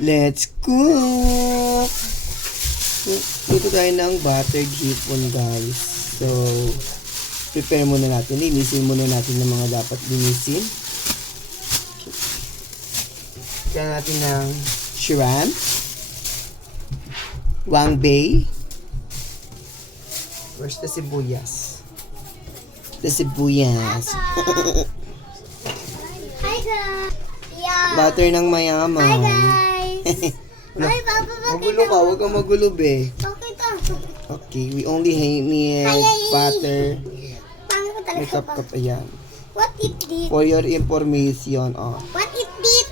Let's cook! Luto tayo ng buttered hipon, guys. So, prepare muna natin. Linisin muna natin ng mga dapat linisin. Kaya natin ng shrimp, wang bay. Where's the sibuyas? The sibuyas. Hi guys! Yeah! Butter ng mayaman. Hi guys! Wala. Hi Papa, bakit Magulo ka, huwag kang magulo, be. Bakit Okay, we only need Ay. butter. Pangit ko May talaga pa. cup, ayan. What it did? For your information, What it did?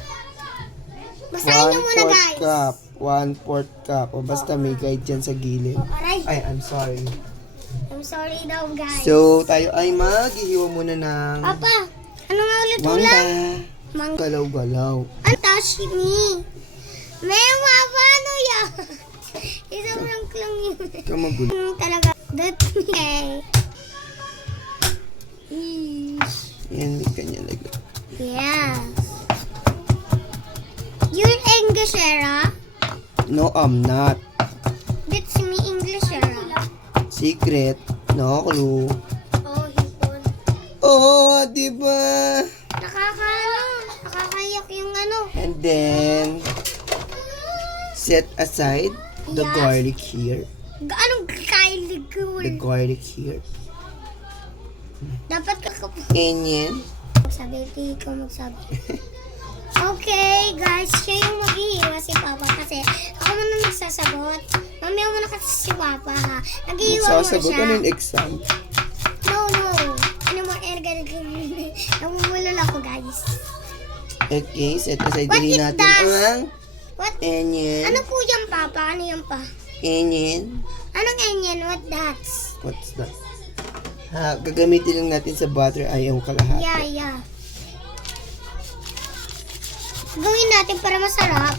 Basahin nyo muna 1/4 guys. cup. 1/4 cup. O basta may guide dyan sa gilid. Oh, aray. Ay, I'm sorry. I'm sorry daw guys. So, tayo ay maghihiwa muna ng Papa, ano nga ulit mangga. ulam? Mangga. Galaw-galaw. Ang sashimi. May Papa, ano yan? Isang rank lang yun. Huwag kang magulo. Talaga. That's me. Yan, may kanya lagay. Yes. You're English era? No, I'm not. That's me English era. Secret. No clue. Oh, hipon. Oh, di ba? Nakakayak yung ano. And then, set aside the Yes. garlic here. Anong kailigul? The garlic here. Dapat kakapag. Onion. Magsabi, hindi ikaw magsabi. Okay, guys, siya yung maghihiwa si Papa kasi ako muna nagsasagot. Mamaya mo na kasi si Papa ha. Naghihiwa mo Sasagot siya. ano yung exam? No. Ano mo, namumulol ako, guys. Okay, set aside What rin it natin does? ang What? onion. Ano po yan, Papa? Ano yan pa? Onion. Anong onion? What that's? What's that? Ha, gagamitin lang natin sa butter ay yung kalahati. Yeah. Gawin natin para masarap.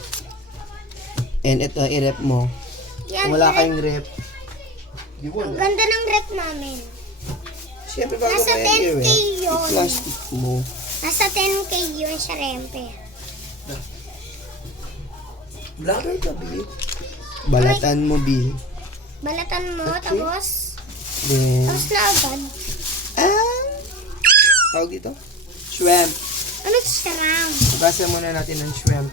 And ito, i-rep mo. Yan, Kung wala direct- kayong rep, di ko Ang na. ganda ng rep namin. Siyempre, bago Nasa kaya 10K i-rep, yun. i-plastic mo. Nasa 10K yun siya, Rempe. Vlogger ka, Bi. Balatan mo, Bi. Balatan mo, Okay. tapos Then, na agad. tawag dito? Shrimp. Ano sarang? Basa muna natin ng shrimp.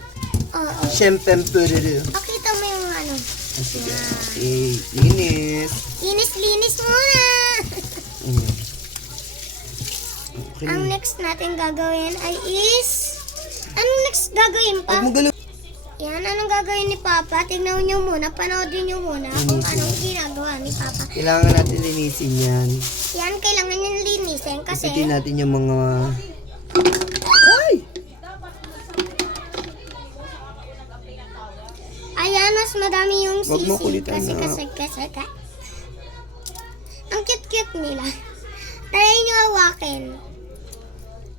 Oo. Shrimp temperature. Pakita mo yung ano. Sige. Okay, linis. Linis muna. Mm. Okay. Ang next natin gagawin ay anong next gagawin pa? Huwag mo galaw. Yan, anong gagawin ni Papa? Tignan nyo muna, panoodin nyo muna kung Linisin. anong ginagawa ni Papa. Kailangan natin linisin yan. Yan, kailangan yung linisin kasi Ipitin natin yung mga... Ay! ayan, mas madami yung Wag mo sisig kulitan kasi na. Ang cute-cute nila. Try nyo hawakin.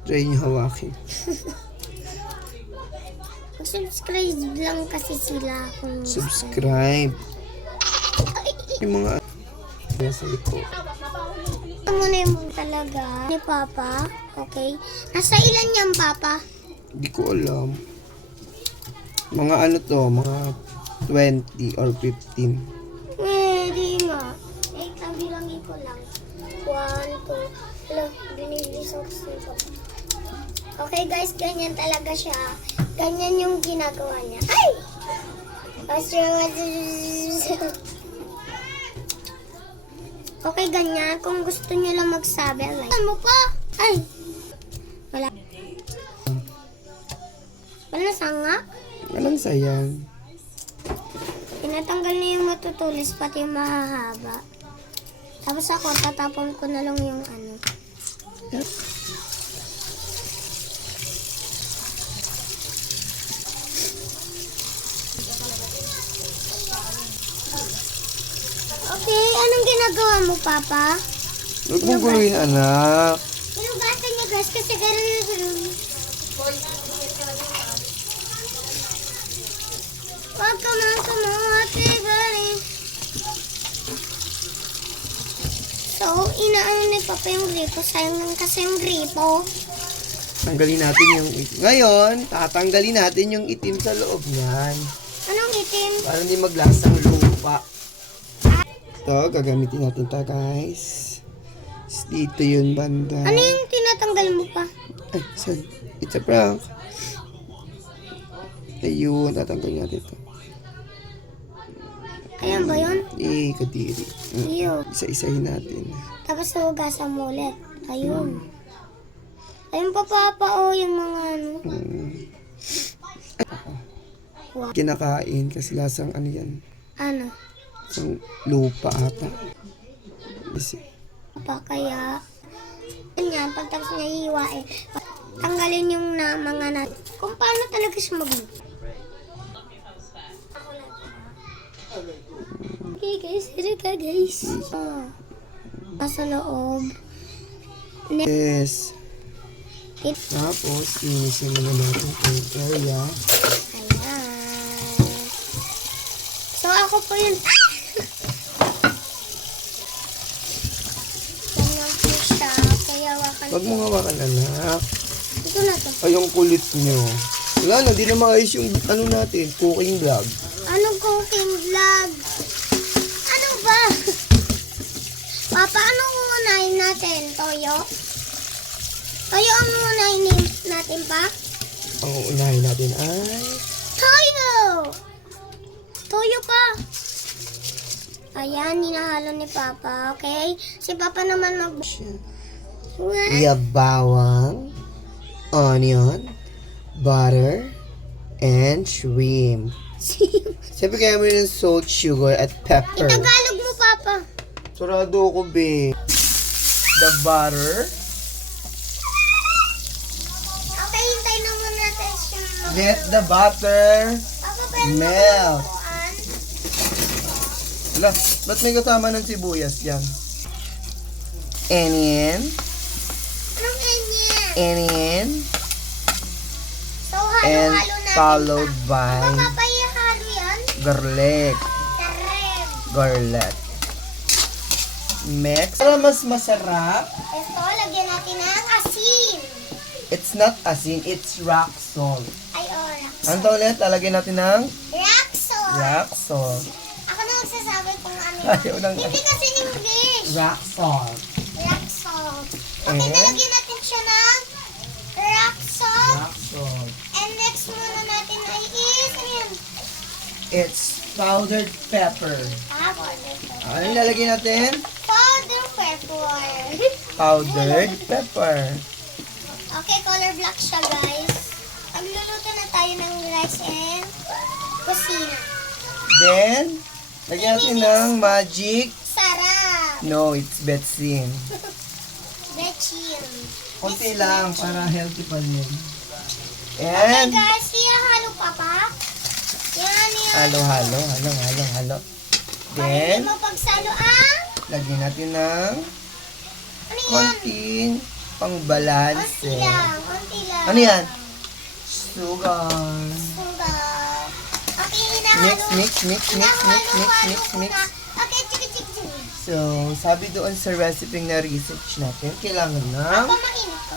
Try nyo hawakin. Mag-subscribe lang kasi sila kung Subscribe. Yung mga... Nasa likod. ito muna yung talaga ni Papa. Okay? Nasa ilan yan, Papa? Hindi ko alam. Mga ano to, mga 20 or 15. Pwede nga. Eh, kabilangin ko lang. 1, 2, alam, binibisan ko sila. Okay guys, ganyan talaga siya. Ganyan yung ginagawa niya. Ay! Okay, ganyan. Kung gusto niyo lang magsabi, like. Ano pa? Ay! Wala. Wala sanga? Walang sayang. Tinatanggal niya yung matutulis, pati yung mahahaba. Tapos ako, tatapon ko na lang yung ano. Okay, anong ginagawa mo, Papa? Huwag mong guluhin, anak. Pinugasan niya, guys, kasi gano'n. Huwag ka man sumuhati, galing. So, inaano ni Papa yung gripo. Sayang lang kasi yung gripo. Tanggalin natin yung itim. Ngayon, tatanggalin natin yung itim sa loob niyan. Anong itim? Para hindi maglasang lupa. Ito, gagamitin natin ito, guys. Dito yun, banda. Ano yung tinatanggal mo pa? Ay, saan? It's a prank. Ayun, tatanggal natin ito. Ayan ba yun? Kadiri. Iyo. Isa-isahin natin. Tapos hugasan mo ulit. Ayun. Ayun pa papa, yung mga ano. Wow. Kinakain kasi lasang ano yan. Ano? Isang lupa ata. Kasi, Pa kaya, ganyan, pagtapos niya hihiwain, tanggalin yung na, mga nat. Kung paano talaga siya mag-luto. Okay guys, ito ka guys. Nasa loob. yes. It, Tapos, inisin muna natin yung area. ayan. So ako po yun. Ganyan po siya. Kaya wakan. Huwag mo hawakan, anak. Ito na to. Ay, yung kulit nyo. Wala na, di na maayos yung ano natin, cooking vlog. Anong cooking vlog? Ano ba? Papa, anong unahin natin? Toyo? Toyo ang unahin natin pa? Ang uunahin natin ay... Toyo! Toyo pa. Ayan, hinahalo ni Papa. Okay? Si Papa naman mag... What? We have bawang, onion, butter, and shrimp. Siyempre kaya mo yun ng salt, sugar, at pepper. Itagalog mo, Papa. Sarado ko, be. The butter. Okay, hintayin na muna natin siya. Let the butter Papa, pwede mo melt. bukuan? Ala, ba't may kasama ng sibuyas yan? Onion, Anong ganyan? onion, So, and halo-halo natin. followed by Papa, ihalo yan? garlic. Tarem. Garlic. Mix. Para mas masarap, Ito, lagyan natin ng asin. it's not asin, it's rock salt. Ay, ora. Ano to ulit? Lalagyan natin ng Rock salt. rock salt. Ako na magsasabi kung ano. Ayaw nang Hindi kasi in English. rock salt. Rock salt. Okay, And? nalagyan natin siya ng rock salt. Rock salt. And next muna natin ay is, ano yan? It's powdered pepper. Powder pepper. Ano yung lalagyan natin? Powder pepper. Powdered pepper. Okay, color black siya, guys. Magluluto na tayo ng rice and kusina. Then, lagyan natin ng magic. Sarap! No, it's betsin. Bechin. Konti lang para healthy pa rin. Okay, And, guys. Halo pa pa. Yan, yan. halo. Para hindi Then, mo pagsalo ang... lagyan natin ng Ano yan? konting pangbalanse. Konti lang. Ano yan? Sugar. Sugar. Okay, hinahalo. Mix. Okay, chiki. So, sabi doon sa recipe na research natin, kailangan Ako mainit ko.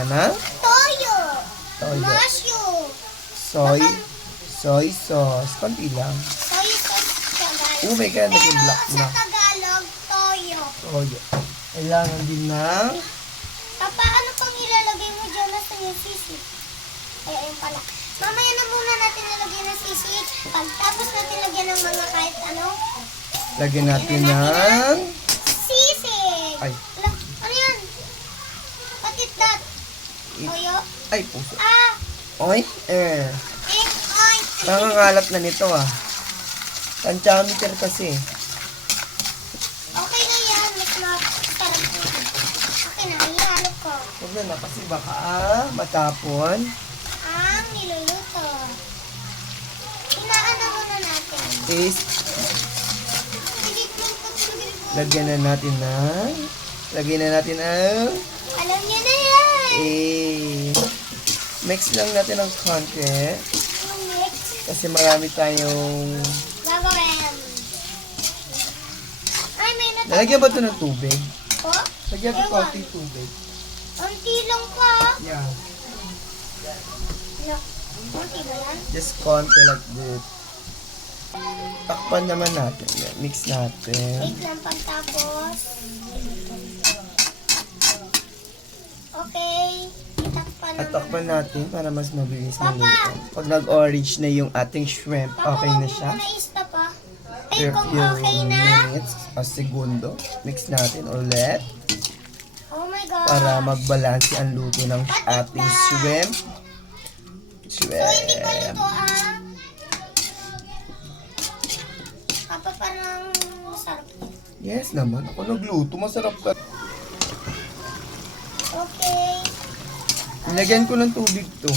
ng Toyo. toyo, Mushroom. soy sauce, konti lang. Soy sauce siya, guys. Oh my God, naging Pero black sa na. Tagalog, toyo. Toyo. Kailangan din ng Papa, ano pang ilalagay mo dyan na sa yung sisig? Ay, ayun pala. Mamaya na muna natin nalagyan ng sisig. Pagtapos natin lagyan ng mga kahit ano, lagyan natin ng sisig. Ay. Ala, ano yan? What is that? Toyo? ay puso. Ah, Oy, oink. Nangangalat na nito ah. Tantiameter kasi. Okay na yan. Mas masarap na. Okay na, ihalo ko. Huwag na kasi baka matapon. Ang niluluto. Inaano muna natin. Is lagyan na natin ang Alam niyo na yan. mix lang natin ng konti Yung mix. kasi marami tayong Gagawin. Ay, may natapos. lalagyan ba ito ng tubig? Po? Lagyan ito Ewan. konti tubig. Kunti lang pa. Yeah. No. Kunti ba yan? Just konti like this. Takpan naman natin. Yan. Mix natin. Wait lang pagtapos. Okay. Itakpan At naman. takpan natin para mas mabilis Papa! maluto. Pag nag-orange na yung ating shrimp, okay na siya. Papa, i-stop ah. Ay, For a kung few okay na. minutes o segundo. Mix natin ulit Oh my God. para magbalanse ang luto ng ating shrimp. So, hindi pa Shrimp. luto ah. Papa, parang masarap yan. Yes naman. Ako nagluto. Masarap ka. Okay. Nilagyan ko ng tubig to.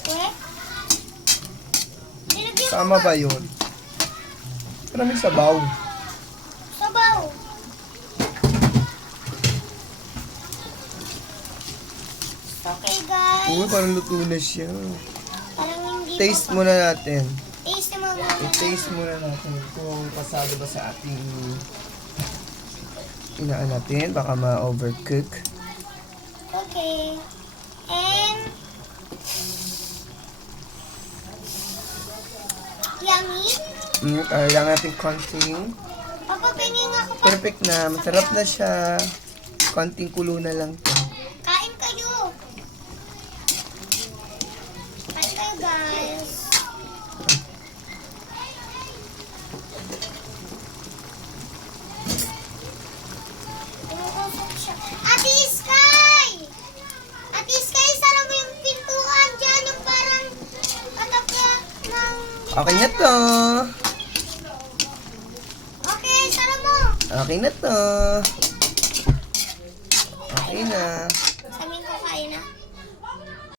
Okay. Nilagyan mo Tama ba yun? Maraming sabaw. sabaw. Okay, guys. Uy, parang luto na siya. Parang hindi Taste pa. muna natin. Taste mo muna. I-taste muna natin kung pasado ba sa ating inaan natin. Baka ma-overcook. Okay. And yummy. Kailangan natin konting. Papa, pingin ako pa. Perfect na. Masarap na siya. Konting kulo na lang to. Kain kayo. Kain kayo, guys. Inuusok siya. Ate Sky! Ate Sky, sara mo yung pintuan dyan. Yung parang pataka ng... Okay na to. Okay, sara mo. Okay na to. Okay na.